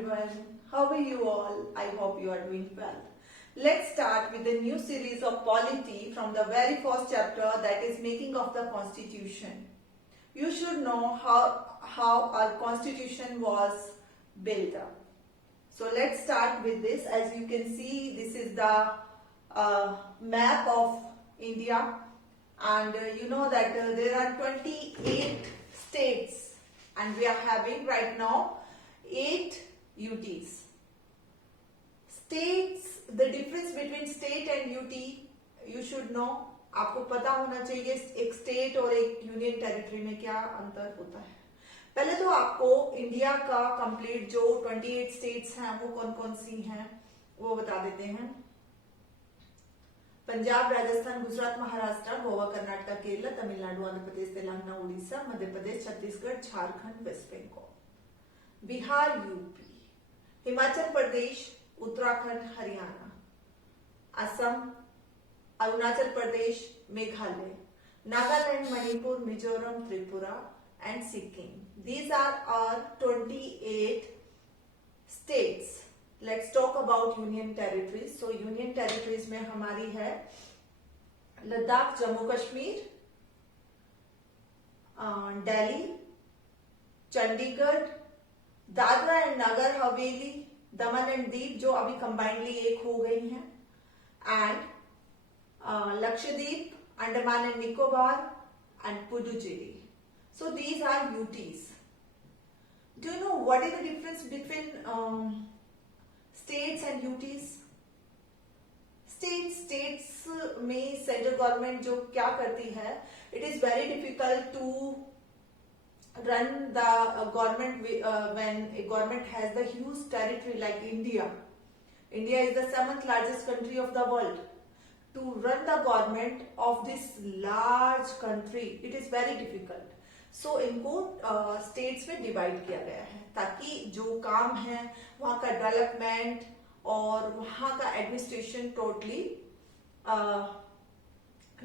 everyone. How are you all? I hope you are doing well. Let's start with a new series of polity from the very first chapter, that is making of the constitution. You should know how our constitution was built up. So let's start with this. As you can see, this is the map of India, and you know that there are 28 states, and we are having right now 8 UTs. States, the difference between state and UT, you should know. आपको पता होना चाहिए एक state और एक union territory में क्या अंतर होता है. पहले तो आपको इंडिया का कंप्लीट जो 28 स्टेट्स हैं वो कौन कौन सी हैं वो बता देते हैं. Punjab, Rajasthan, Gujarat, Maharashtra, Goa, Karnataka, Kerala, Tamil Nadu, Andhra Pradesh, Telangana, Orissa, Madhya Pradesh, Chhattisgarh, Jharkhand, West Bengal, Bihar, UP, Himachal Pradesh, Uttarakhand, Haryana, Assam, Arunachal Pradesh, Meghalaya, Nagaland, Manipur, Mizoram, Tripura and Sikkim. These are our 28 states. Let's talk about union territories. So union territories में हमारी है Ladakh, Jammu Kashmir, Delhi, Chandigarh, Dadra and Nagar Haveli, Daman and दीप जो अभी कंबाइंडली एक हो गई हैं, and Lakshadweep, Andaman and Nicobar and Puducherry. So these are UTs. Do you know what is the difference between states and UTs? States में सेंट्रल गवर्नमेंट जो क्या करती है, it is very difficult to run the government when a government has the huge territory like India. India is the 7th largest country of the world. To run the government of this large country, it is very difficult. सो इनको states में divide किया गया है ताकि जो काम है वहां का डेवलपमेंट और वहां का एडमिनिस्ट्रेशन टोटली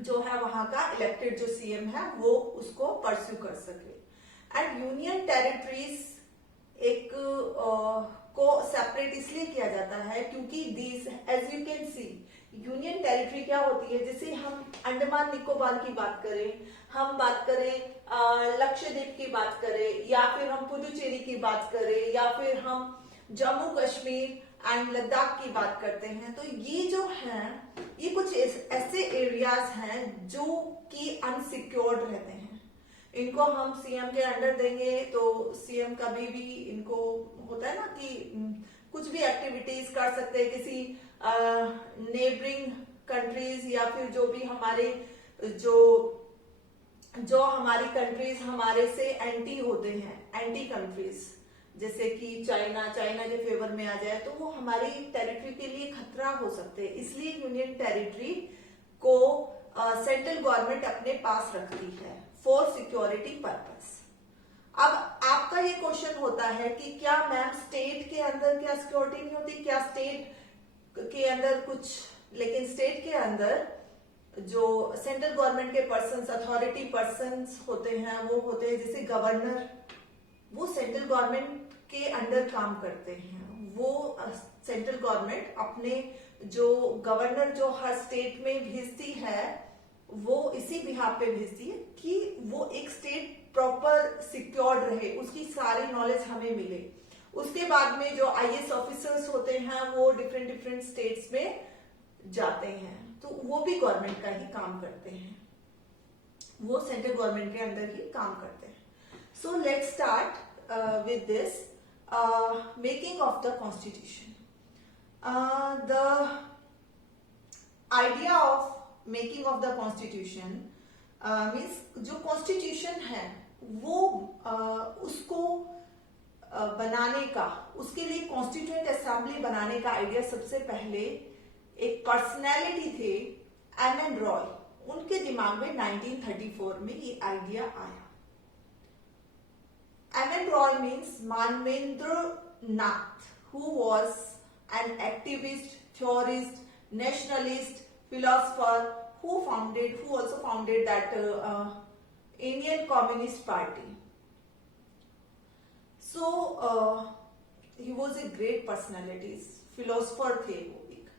जो है वहां का इलेक्टेड जो सीएम है वो उसको परस्यू कर सके. एंड यूनियन टेरिटरीज एक को सेपरेट इसलिए किया जाता है क्योंकि these, as you can see, union territory क्या होती है. जैसे हम अंडमान निकोबार की बात करें, हम बात करें लक्षद्वीप की बात करें, या फिर हम पुडुचेरी की बात करें, या फिर हम जम्मू कश्मीर एंड लद्दाख की बात करते हैं, तो ये जो हैं ये कुछ ऐसे एरियाज हैं जो कि अनसिक्योर्ड रहते हैं. इनको हम सीएम के अंडर देंगे तो सीएम कभी भी इनको होता है ना कि कुछ भी एक्टिविटीज कर सकते हैं किसी नेबरिंग कंट्रीज, या फिर जो भी हमारे जो हमारी कंट्रीज हमारे से एंटी होते हैं, एंटी कंट्रीज, जैसे कि चाइना के फेवर में आ जाए तो वो हमारी टेरिटरी के लिए खतरा हो सकते हैं. इसलिए यूनियन टेरिटरी को सेंट्रल गवर्नमेंट अपने पास रखती है फॉर सिक्योरिटी पर्पस. अब आपका ये क्वेश्चन होता है कि क्या मैम स्टेट के अंदर क्या सिक्योरिटी नहीं होती, क्या स्टेट के अंदर कुछ, लेकिन स्टेट के अंदर जो सेंट्रल गवर्नमेंट के पर्सन्स, अथॉरिटी पर्सन्स होते हैं वो होते हैं जैसे गवर्नर, वो सेंट्रल गवर्नमेंट के अंडर काम करते हैं. वो सेंट्रल गवर्नमेंट अपने जो गवर्नर जो हर स्टेट में भेजती है वो इसी बिहाफ पे भेजती है कि वो एक स्टेट प्रॉपर सिक्योर्ड रहे, उसकी सारी नॉलेज हमें मिले. उसके बाद में जो आईएएस ऑफिसर्स होते हैं वो डिफरेंट स्टेट्स में जाते हैं, तो वो भी गवर्नमेंट का ही काम करते हैं, वो सेंट्रल गवर्नमेंट के अंदर ही काम करते हैं. So let's start with this making of the constitution. The idea of making of the constitution means जो कॉन्स्टिट्यूशन है वो उसको बनाने का, उसके लिए कॉन्स्टिट्यूएंट असेंबली बनाने का आइडिया सबसे पहले एक पर्सनैलिटी थे एमएन रॉय, उनके दिमाग में 1934 में ये आइडिया आया. M N Roy means Manavendra Nath, who was an activist, theorist, nationalist, philosopher who also founded that Indian Communist Party. So he was a great personality, philosopher थे वो। एक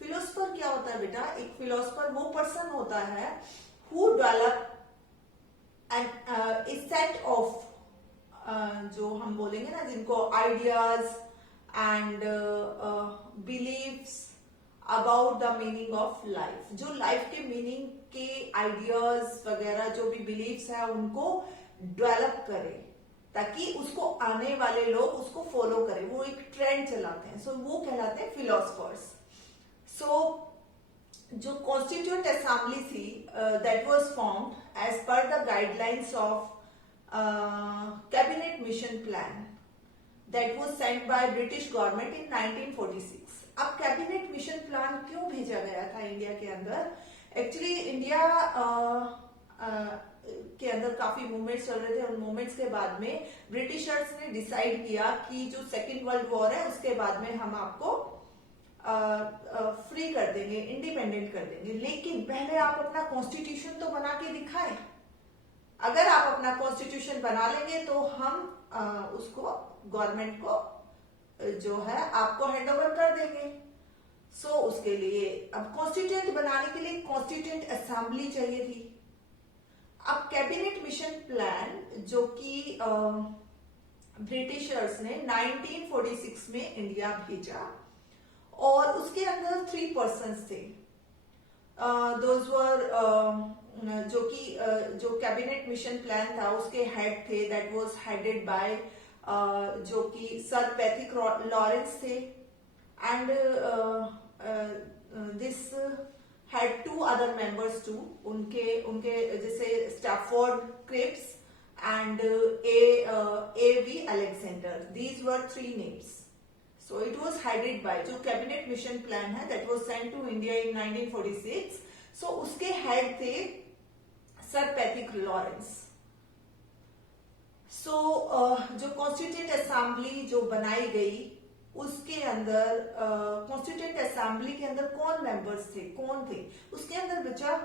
फिलोसफर क्या होता है बेटा? एक फिलोसफर वो पर्सन होता है who develop an set of, जो हम बोलेंगे ना, जिनको ideas and beliefs about the meaning of life, जो लाइफ के मीनिंग के आइडियाज वगैरह जो भी बिलीव्स है उनको डेवलप करे, ताकि उसको आने वाले लोग उसको फॉलो करें, वो एक ट्रेंड चलाते हैं। सो वो कहलाते हैं फिलोसफर्स। सो जो कॉन्स्टिट्यूएंट असेंबली थी that was formed as per the guidelines of cabinet mission plan that was sent by British government in 1946। अब कैबिनेट मिशन प्लान क्यों भेजा गया था इंडिया के अंदर? एक्चुअली इंडिया के अंदर काफी मूवमेंट्स चल रहे थे। उन मूवमेंट्स के बाद में ब्रिटिशर्स ने डिसाइड किया कि जो सेकेंड वर्ल्ड वॉर है उसके बाद में हम आपको फ्री कर देंगे, इंडिपेंडेंट कर देंगे, लेकिन पहले आप अपना कॉन्स्टिट्यूशन तो बना के दिखाएं। अगर आप अपना कॉन्स्टिट्यूशन बना लेंगे तो हम उसको गवर्नमेंट को जो है आपको हैंड ओवर कर देंगे। सो उसके लिए अब कॉन्स्टिट्यूएंट बनाने के लिए कॉन्स्टिट्यूएंट असेंबली चाहिए थी। अब कैबिनेट मिशन प्लान जो कि ब्रिटिशर्स ने 1946 में इंडिया भेजा, और उसके अंदर 3 पर्सन्स थे। दोज वर जो कैबिनेट मिशन प्लान था उसके हेड थे, दैट वाज हेडेड बाय जो कि सर पैथिक लॉरेंस थे, and this had 2 other members too. उनके जैसे Stafford Cripps and A.V. Alexander. These were 3 names. So it was headed by, जो कैबिनेट मिशन प्लान है that was sent to India in 1946. So उसके head थे sir Pethick Lawrence. So जो constituent assembly जो बनाई गई उसके अंदर कॉन्स्टिट्यूएंट असेंबली के अंदर कौन मेंबर्स थे, कौन थे? उसके अंदर बच्चा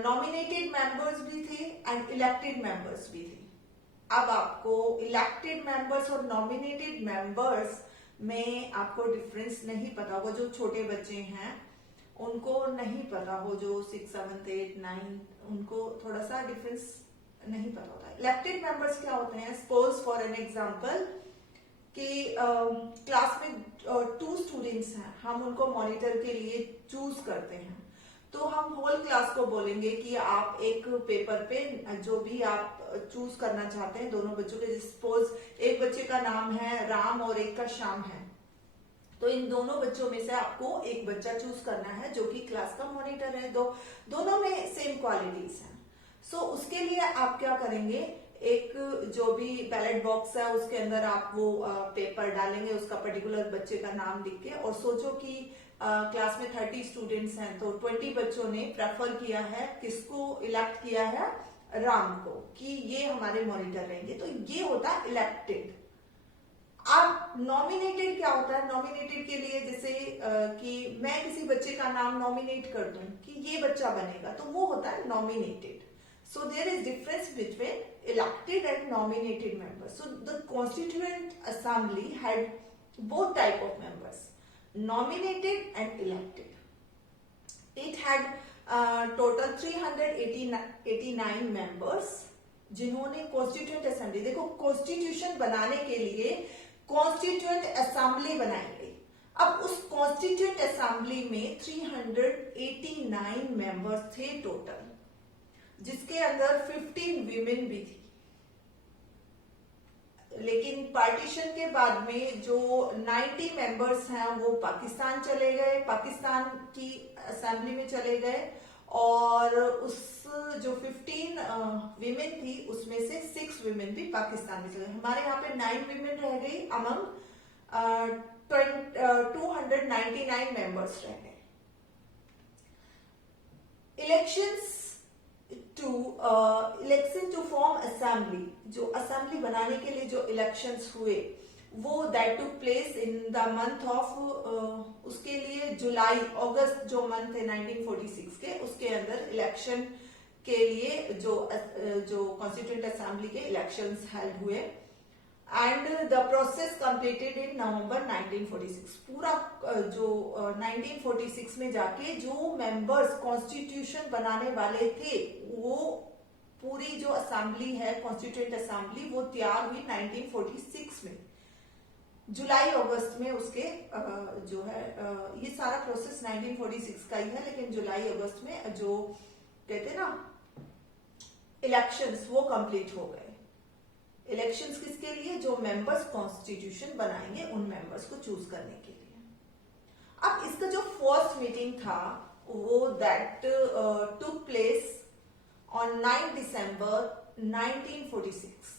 नॉमिनेटेड मेंबर्स भी थे एंड इलेक्टेड मेंबर्स भी थे। अब आपको इलेक्टेड मेंबर्स और नॉमिनेटेड मेंबर्स में आपको डिफरेंस नहीं पता होगा। जो छोटे बच्चे हैं उनको नहीं पता हो, जो 6, 7, 8, 9, उनको थोड़ा सा डिफरेंस नहीं पता होता है। इलेक्टेड मेंबर्स क्या होते हैं? सपोज फॉर एन एग्जांपल कि क्लास में 2 स्टूडेंट्स हैं, हम उनको मॉनिटर के लिए चूज करते हैं, तो हम होल क्लास को बोलेंगे कि आप एक पेपर पे जो भी आप चूज करना चाहते हैं दोनों बच्चों के, सपोज एक बच्चे का नाम है राम और एक का श्याम है, तो इन दोनों बच्चों में से आपको एक बच्चा चूज करना है जो कि क्लास का मॉनिटर है। दोनों में सेम क्वालिटीज हैं। सो उसके लिए आप क्या करेंगे, एक जो भी बैलेट बॉक्स है उसके अंदर आप वो पेपर डालेंगे, उसका पर्टिकुलर बच्चे का नाम लिख के, और सोचो कि क्लास में 30 स्टूडेंट्स हैं तो 20 बच्चों ने प्रेफर किया है, किसको इलेक्ट किया है? राम को, कि ये हमारे मॉनिटर रहेंगे। तो ये होता है इलेक्टेड। अब नॉमिनेटेड क्या होता है? नॉमिनेटेड के लिए जैसे कि मैं किसी बच्चे का नाम नॉमिनेट कर दूं कि ये बच्चा बनेगा, तो वो होता है nominated. So there is difference between elected and nominated members. So the Constituent Assembly had both type of members, nominated and elected. It had total 389 members जिन्होंने Constituent Assembly, देखो Constitution बनाने के लिए Constituent Assembly बनाई गई। अब उस Constituent Assembly में 389 members थे टोटल, जिसके अंदर 15 विमेन भी थी। लेकिन पार्टीशन के बाद में जो 90 मेंबर्स हैं वो पाकिस्तान चले गए, पाकिस्तान की असेंबली में चले गए, और उस जो 15 विमेन थीに से 6 विमेन भी पाकिस्तान में चले गए। हमारे यहाँ पे 9 विमेन रह गई अमंग 299 मेंबर्स रह गए। इलेक्शन टू फॉर्म असेंबली, जो असेंबली बनाने के लिए जो इलेक्शंस हुए वो that took place in the month of, उसके लिए जुलाई अगस्त जो मंथ है 1946 के, उसके अंदर इलेक्शन के लिए जो कॉन्स्टिट्यूएंट असेंबली के इलेक्शंस हेल्ड हुए। And the process completed in November 1946। पूरा जो 1946 में जाके जो मेंबर्स कॉन्स्टिट्यूशन बनाने वाले थे, वो पूरी जो असेंबली है, कॉन्स्टिट्यूएंट असेंबली, वो तैयार हुई 1946 में। जुलाई अगस्त में उसके जो है ये सारा प्रोसेस 1946 का ही है, लेकिन जुलाई अगस्त में जो कहते ना इलेक्शंस, वो कंप्लीट हो गए। इलेक्शंस किसके लिए? जो मेंबर्स कॉन्स्टिट्यूशन बनाएंगे उन मेंबर्स को चूज करने के लिए। अब इसका जो फर्स्ट मीटिंग था वो दैट टुक प्लेस ऑन 9 दिसंबर 1946।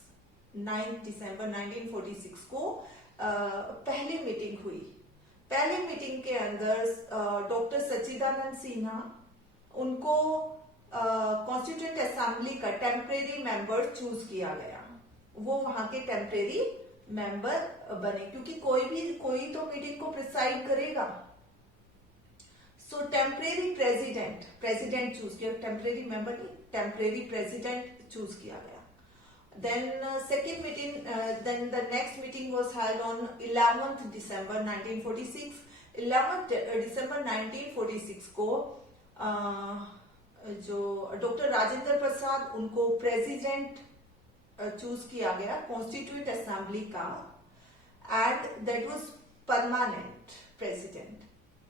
9 दिसंबर 1946 को पहली मीटिंग हुई। पहली मीटिंग के अंदर डॉक्टर सच्चिदानंद सिन्हा, उनको कॉन्स्टिट्यूएंट असेंबली का टेम्परेरी मेंबर चूज किया गया। वो वहां के टेम्परेरी मेंबर बने, क्योंकि कोई तो मीटिंग को प्रिसाइड करेगा। सो टेम्परेरी प्रेसिडेंट चूज किया, टेम्परेरी मेंबर नहीं, टेम्परेरी प्रेसिडेंट चूज किया गया। Then second meeting, then the next meeting was held on 11th December 1946. 11th December 1946 को जो डॉक्टर राजेंद्र प्रसाद, उनको प्रेसिडेंट चूज किया गया कॉन्स्टिट्यूएंट असेंबली का, and that was permanent president,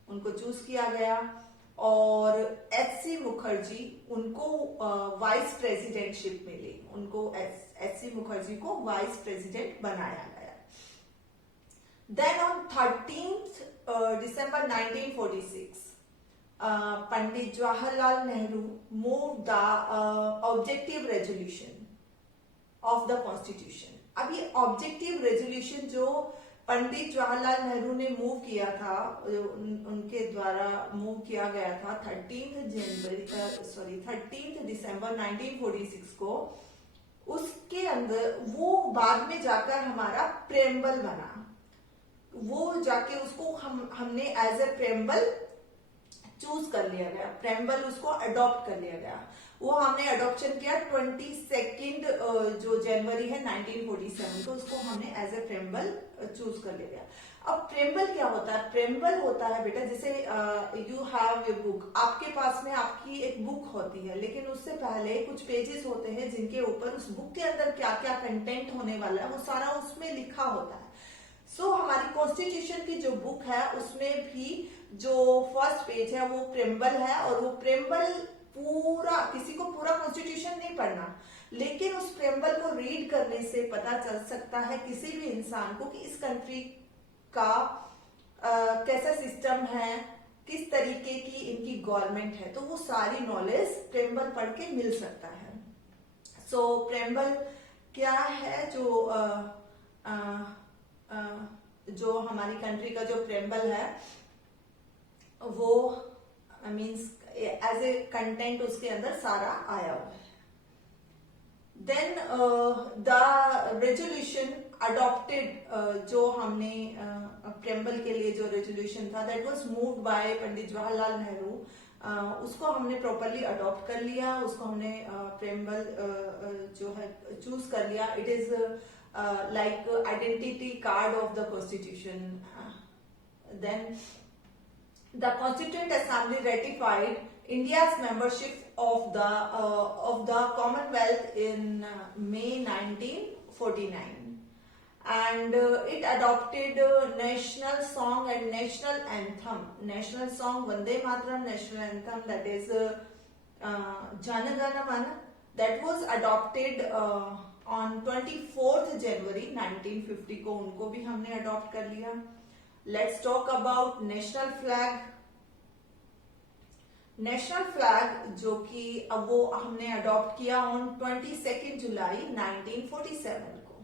उनको चूज किया गया। और एच.सी. मुखर्जी, उनको वाइस प्रेसिडेंटशिप मिली, उनको एच.सी. मुखर्जी को वाइस प्रेसिडेंट बनाया गया। Then on 13th December 1946 Pandit Jawaharlal Nehru move the objective resolution of the constitution. अब ये ऑब्जेक्टिव रेजोल्यूशन जो पंडित जवाहरलाल नेहरू ने मूव किया था, उनके द्वारा मूव किया गया था 13th दिसंबर 1946 को, उसके अंदर वो बाद में जाकर हमारा प्रेम्बल बना। वो जाके उसको हमने एज ए प्रेम्बल चूज कर लिया गया, प्रेम्बल उसको अडॉप्ट कर लिया गया। वो हमने अडॉप्शन किया 22 जो जनवरी है 1947 को, उसको हमने एज ए प्रेम्बल चूज कर लिया गया। अब प्रेम्बल क्या होता है? प्रेम्बल होता है बेटा, जैसे यू हैव ए बुक, आपके पास में आपकी एक बुक होती है, लेकिन उससे पहले कुछ पेजेस होते हैं जिनके ऊपर उस बुक के अंदर क्या क्या कंटेंट होने वाला है वो सारा उसमें लिखा होता है। सो हमारी कॉन्स्टिट्यूशन की जो बुक है उसमें भी जो फर्स्ट पेज है वो प्रेम्बल है, और वो प्रेम्बल पूरा, किसी को पूरा कॉन्स्टिट्यूशन नहीं पढ़ना, लेकिन उस प्रेम्बल को रीड करने से पता चल सकता है किसी भी इंसान को कि इस कंट्री का कैसा सिस्टम है, किस तरीके की इनकी गवर्नमेंट है, तो वो सारी नॉलेज प्रेम्बल पढ़ के मिल सकता है। सो प्रेम्बल क्या है? जो हमारी कंट्री का जो प्रेम्बल है वो मीन्स एज ए कंटेंट उसके अंदर सारा आया हुआ है। देन द रेजोल्यूशन अडॉप्टेड, जो हमने प्रेम्बल के लिए जो रेजोल्यूशन था दैट वाज मूव्ड बाय पंडित जवाहरलाल नेहरू, उसको हमने प्रॉपरली अडॉप्ट कर लिया, उसको हमने प्रेम्बल जो है चूज कर लिया। It is like identity card of the constitution. Then the Constituent Assembly ratified India's membership of the Commonwealth in May 1949, and it adopted national song and national anthem. National song Vande Mataram, national anthem that is Jana Gana Mana, that was adopted on 24th January 1950 को, उनको भी हमने adopt कर लिया। Let's talk about national flag. National flag जो कि अब वो हमने अडॉप्ट किया ऑन 22 जुलाई 1947 को।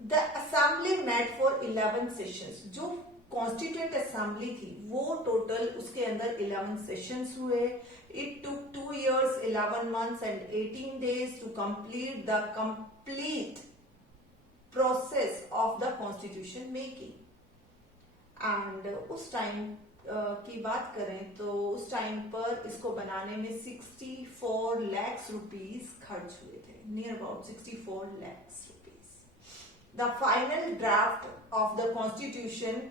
The assembly met for 11 sessions. जो कॉन्स्टिट्यूएंट असेंबली थी वो टोटल उसके अंदर 11 सेशंस हुए। It took 2 years, 11 months and 18 days to complete the complete process of the constitution making. And उस टाइम की बात करें तो उस टाइम पर इसको बनाने में 64 lakhs रुपीस खर्च हुए थे, near about 64 lakhs rupees. The final draft of the constitution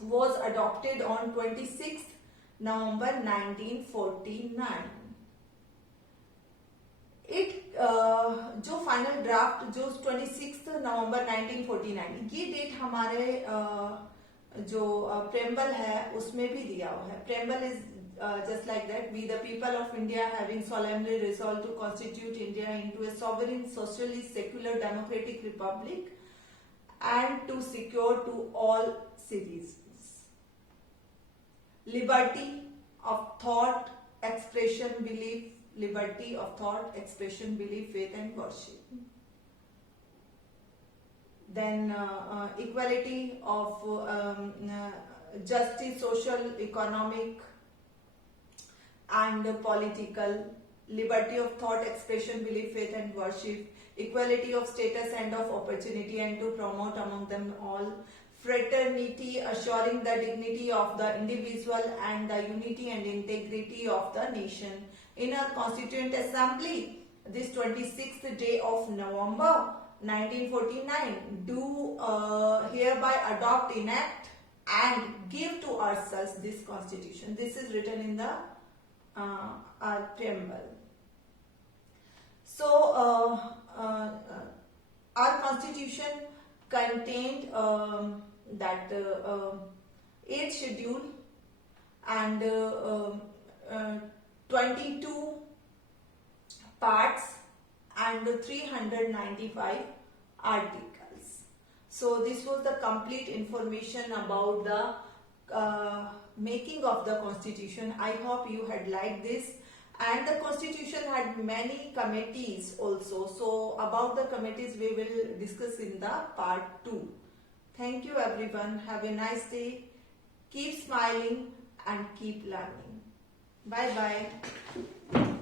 was adopted on 26th November 1949. जो फाइनल ड्राफ्ट जो 26 नवंबर 1949, ये डेट हमारे जो प्रेम्बल है उसमें भी दिया हुआ है. Preamble is just like that, we the people of India having solemnly resolved to constitute India into a sovereign, socialist, secular, democratic republic and to secure to all citizens liberty of thought, expression, belief, liberty of thought, expression, belief, faith and worship. Then equality of justice, social, economic and political, liberty of thought, expression, belief, faith and worship, equality of status and of opportunity and to promote among them all, fraternity, assuring the dignity of the individual and the unity and integrity of the nation. In our Constituent Assembly, this 26th day of November 1949, do hereby adopt, enact and give to ourselves this constitution. This is written in the our preamble. So our constitution contained that 8th schedule and 22 parts and 395 articles. So this was the complete information about the making of the constitution. I hope you had liked this. And the constitution had many committees also. So about the committees we will discuss in the part 2. Thank you everyone. Have a nice day. Keep smiling and keep learning. Bye bye.